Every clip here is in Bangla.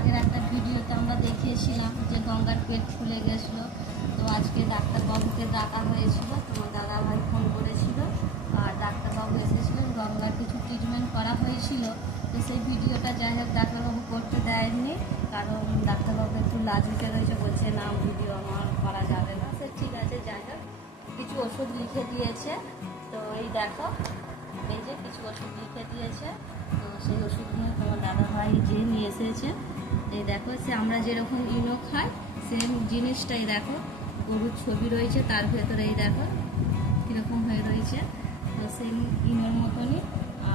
আগের একটা ভিডিওতে আমরা দেখিয়েছিলাম যে গঙ্গার পেট ফুলে গেছিলো। তো আজকে ডাক্তারবাবুকে ডাকা হয়েছিল, তোমার দাদাভাই ফোন করেছিল আর ডাক্তারবাবু এসেছিলেন, গঙ্গার কিছু ট্রিটমেন্ট করা হয়েছিল। তো সেই ভিডিওটা যাই হোক ডাক্তারবাবু করতে দেয়নি, কারণ ডাক্তারবাবু একটু লাজুকে রয়েছে, বলছে না ভিডিও আমার করা যাবে না। সে ঠিক আছে, যাই হোক কিছু ওষুধ লিখে দিয়েছে। তো এই দেখো, এই যে কিছু ওষুধ লিখে দিয়েছে, তো সেই ওষুধগুলো তোমার দাদাভাই যে নিয়ে এসেছে। এই দেখো, সে আমরা যেরকম ইনো খাই সেম জিনিসটাই দেখো, গরুর ছবি রয়েছে তার ভেতরে, এই দেখো কীরকম হয়ে রয়েছে, তো সেম ইনোর মতনই।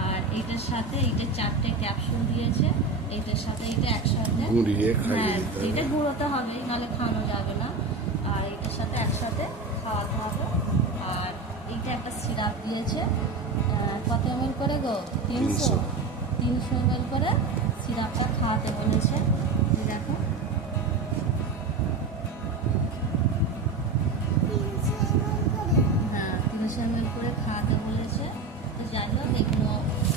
আর এইটার সাথে এইটা 4টে ক্যাপসুল দিয়েছে, এইটার সাথে এইটা একসাথে, হ্যাঁ এইটা গুঁড়োতে হবে, নাহলে খাওয়ানো যাবে না। আর এইটার সাথে একসাথে খাওয়াতে হবে। আর এইটা একটা সিরাপ দিয়েছে, কত এমএল করে গো? 300 এমএল করে সিরাপটা খাওয়াতে বলেছে। দেখো হ্যাঁ 300 এমএল করে খাওয়াতে বলেছে। তো যাই হোক এগুলো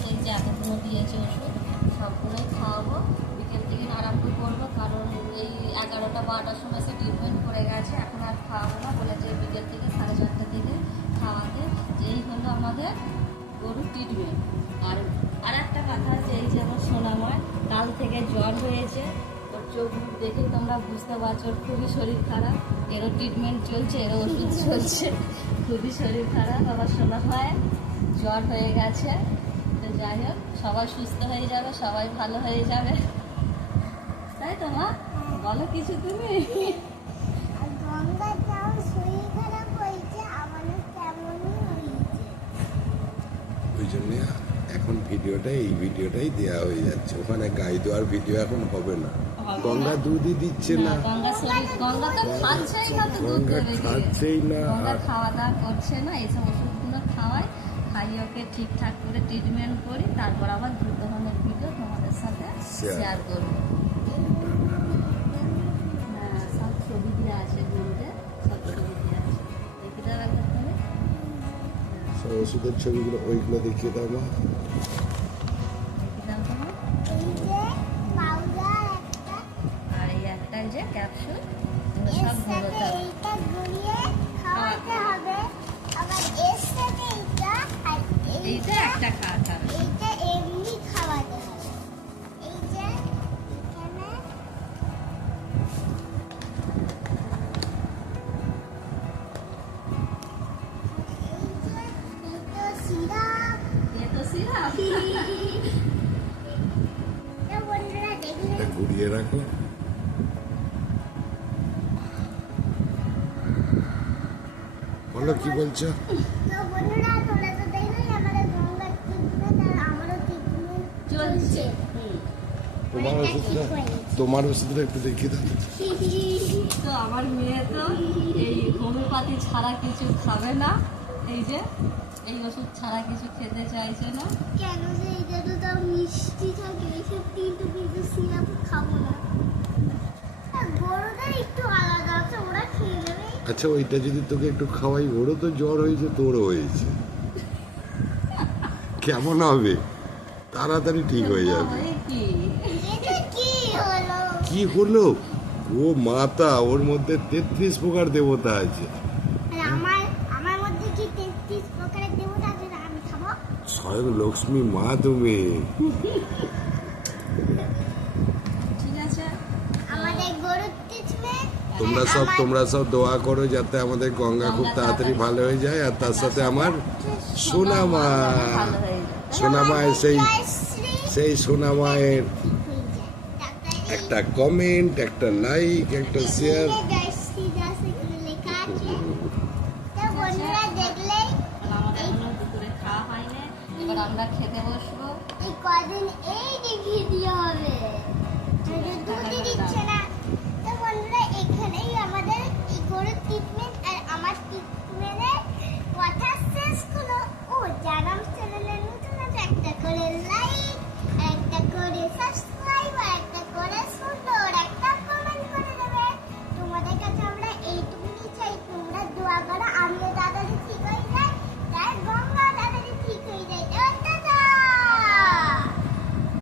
ওই যে এতগুলো দিয়েছে ওষুধ, সবগুলোই খাওয়াবো। বিকেল থেকে আরম্ভ করবো, কারণ এই 11টা 12টার সময় সে ট্রিটমেন্ট করে গেছে, এখন আর খাওয়াবো না বলেছে বিকেল থেকে 4:30 থেকে খাওয়াতে। যেই হলো আমাদের গরুর ট্রিটমেন্ট। আর একটা কথা আছে, এই যে আমার সোনাময় কাল থেকে জ্বর হয়েছে, ওর চোখ মুখ দেখে তোমরা বুঝতে পারছো ওর খুবই শরীর খারাপ। এরও ট্রিটমেন্ট চলছে, এরও ওষুধ চলছে, খুবই শরীর খারাপ। আমার সোনাময় জ্বর হয়ে গেছে। তো যাই হোক সবাই সুস্থ হয়ে যাবে, সবাই ভালো হয়ে যাবে, তাই তো মা? বলো কিছু তুমি। ওই জন্য এখন এই ভিডিওটাই দেওয়া হয়ে যাচ্ছে, ওখানে গাই দেওয়ার ভিডিও এখন হবে না। গঙ্গা দুধই দিচ্ছে না, গঙ্গা তো খাচ্ছেই না, তো দুধ দেবে কি? খাচ্ছেই না, গঙ্গা খাওয়া দাওয়া করছে না। এইসব ওষুধগুলো খাইয়ে ওকে ঠিকঠাক করে ট্রিটমেন্ট করি, তারপর আবার দুধ দোহনের ভিডিও তোমাদের সাথে শেয়ার করবো। হ্যাঁ সব ছবি দিয়ে আছে, গরুদের সব ছবি দিয়ে আছে, দেখে দেওয়া তুমি সব ওষুধের ছবিগুলো, ওইগুলো দেখিয়ে দাও মা। আর এই একটা যে ক্যাপসুল, সব এইটা একটা খাওয়াতে হবে। ঘুরিয়ে রাখো। বলো কি বলছো? তোমার ওষুধটা একটু দেখিয়ে দাও। তো আমার মেয়ে তো এই হোমিওপ্যাথি ছাড়া কিছু খাবে না, এই যে এই ওষুধ ছাড়া কিছু খেতে চাইছে না। কেন যে এটা তো তাও মিষ্টি থাকে, এসব কিন্তু সিরাপ খাবো না। গরুদের একটু আলাদা আছে, ওরা খেয়ে নেবে। আচ্ছা ওইটা যদি তোকে একটু খাওয়াই, ওরও তো জ্বর হয়েছে, তোরও হয়েছে, কেমন হবে? তাড়াতাড়ি ঠিক হয়ে যাবে। কি হলো? ও মাতা, ওর মধ্যে 33 প্রকার দেবতা আছে। স্বয়ং লক্ষ্মী মা তুমি। ঠিক আছে, তোমরা সব দোয়া করো যাতে আমাদের গঙ্গা খুব তাড়াতাড়ি ভালো হয়ে যায়, আর তার সাথে আমার সোনামায়ের সেই সোনামায়ের একটা কমেন্ট, একটা লাইক, একটা শেয়ার। দুপুরে খাওয়া হয়নি, এবার আমরা খেতে বসবো। এই কদিন এই দেখিয়ে দিয়ে হবে, দুধই দিচ্ছে